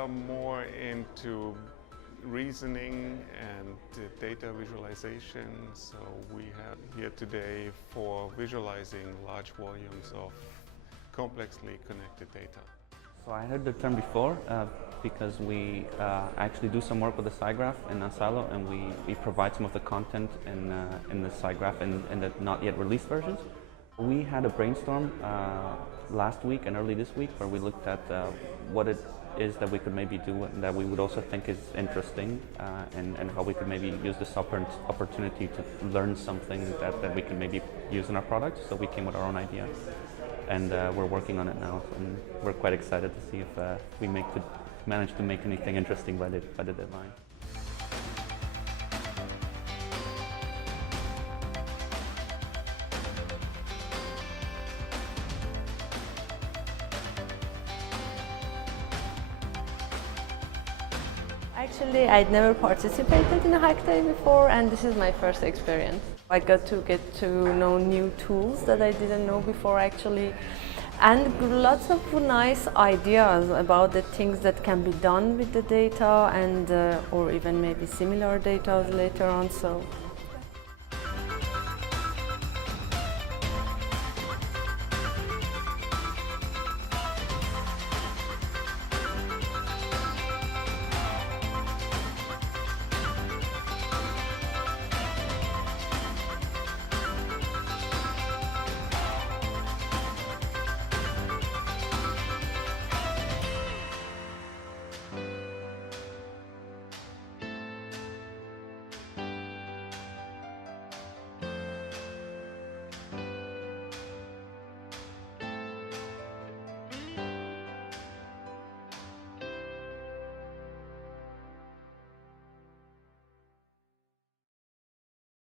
are more into reasoning and data visualization, so we have here today for visualizing large volumes of complexly connected data. So I heard the term before because we actually do some work with the SciGraph in Silo, and we provide some of the content in the SciGraph in the not yet released versions. We had a brainstorm last week and early this week where we looked at what it is that we could maybe do and that we would also think is interesting, and how we could maybe use this opportunity to learn something that we can maybe use in our product. So we came with our own idea, and we're working on it now, and we're quite excited to see if we manage to make anything interesting by the deadline. Actually, I'd never participated in a hack day before, and this is my first experience. I got to know new tools that I didn't know before actually, and lots of nice ideas about the things that can be done with the data and or even maybe similar data later on. So